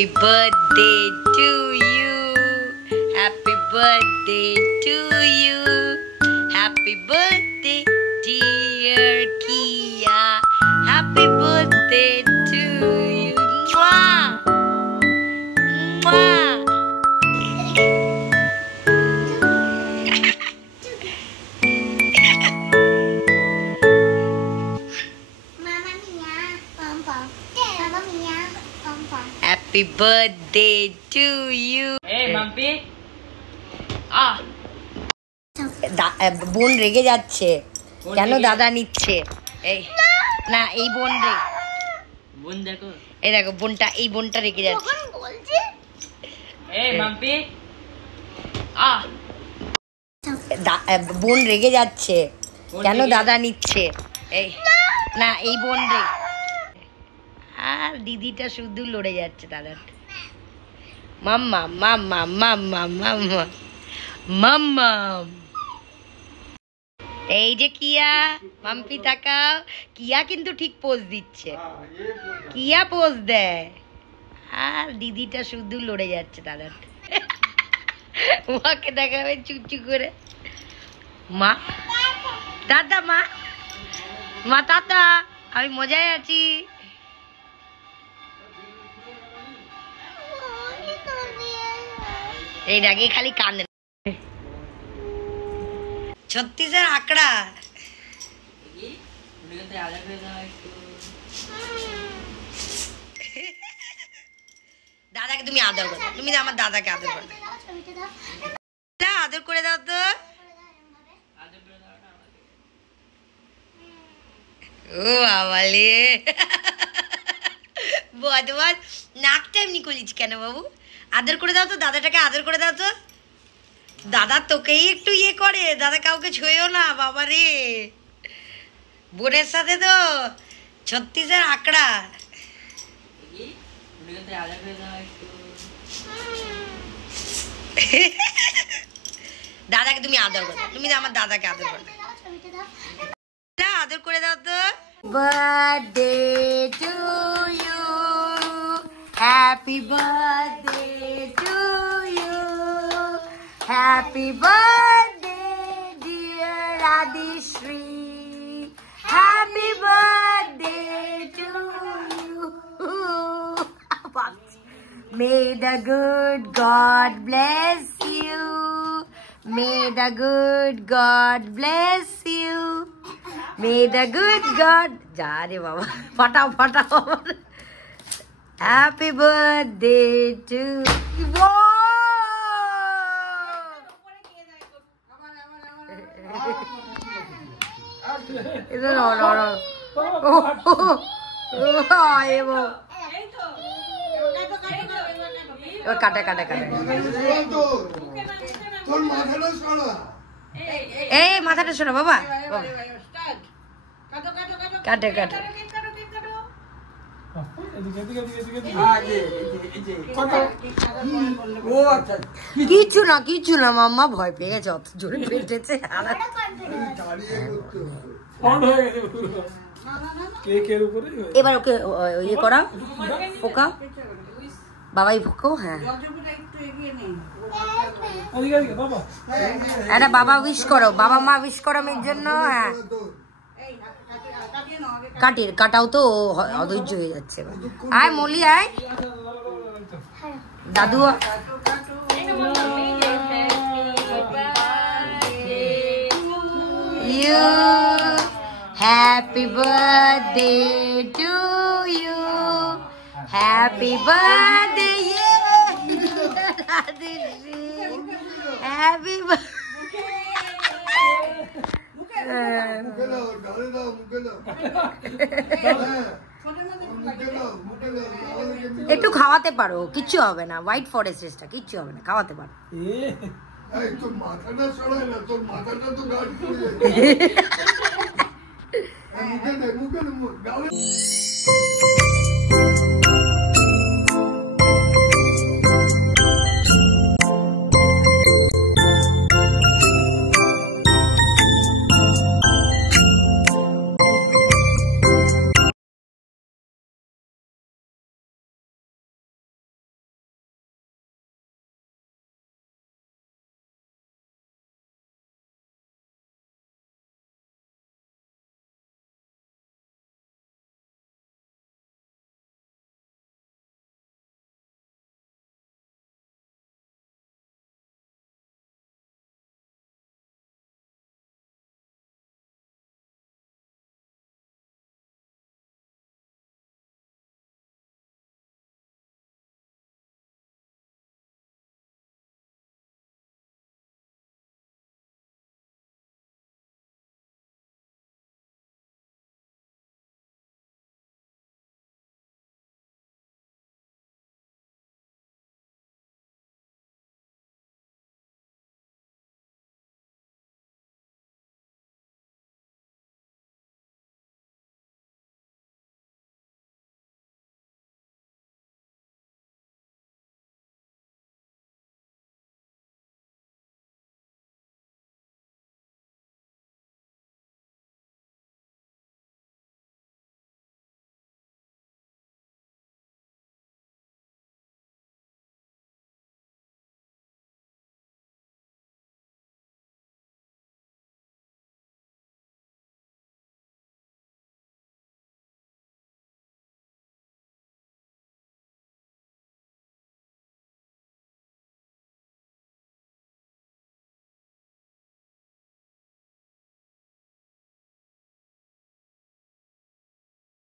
Happy birthday to you. Happy birthday to you. Happy birthday, dear Kia. Happy birthday to you. Mwah! Mwah! Happy birthday to you. Hey, Mampi. বোন রেগে যাচ্ছে কেন দাদা নিচ্ছে এই না এই বোন রে বোন দেখো এই দেখো বোনটা এই বোনটা রেগে যাচ্ছে Hey, Mampi. বোন রেগে যাচ্ছে কেন দাদা নিচ্ছে এই না এই বোন রে আর দিদিটা শুধু লড়ে যাচ্ছে দাদা মাম্মা মাম্মা মাম্মা মাম্মা মাম্মা এই যে কিয়া মাম্পি তাকাও কিয়া কিন্তু ঠিক পোজ দিচ্ছে কিয়া পোজ দেয় আর দিদিটা শুধু লড়ে যাচ্ছে দাদা মাকে দেখাবে চুচু করে মা দাদা মা মা দাদা আমি মজায় আছি এই রাগে খালি কান্দে 36 আঁকড়া দাদাকে তুমি আদর করো তুমি আমার দাদাকে আদর করো আদর করে দাও তো ও আওয়ালে বদমাস নাকটা এমনি করিস কেন বাবু আদর করে দাও তো দাদাটাকে আদর করে দাও তো দাদা তোকেই একটু ইয়ে করে দাদা কাউকে ছুঁয়েও না বাবা রে বোনের সাথে তো 36 আঁকড়া দাদাকে তুমি আদর করো তুমি আমার দাদাকে আদর করো আদর করে দাও তো birthday to you happy birthday to you happy birthday dear Radhishri happy birthday to you May the good God bless you. May the good God bless you. May the good God ja re baba fatao Happy birthday to you. কাটে কাটে কাটে এই মাথাটা শোনো বাবা কাটে কাটে কিছু না মাম্মা ভয় পেয়ে গেছে অত জোরে পেটেছে এবার ওকে ইয়ে করা পোকা বাবাই ভুকো হ্যাঁ আরে বাবা উইশ করো বাবা মা উইশ করো মেয়ের জন্য হ্যাঁ কাটাও তো অধৈর্য হয়ে যাচ্ছে আয় মলি আয় দাদু you happy birthday to you Happy birthday, happy একটু খাওয়াতে পারো কিচ্ছু হবে না হোয়াইট ফরেস্টটা কিচ্ছু হবে না খাওয়াতে পারো তোর মাথাটা সরাই না তোর মাথাটা তো গাছ পড়ে যাবে মুখে মুখে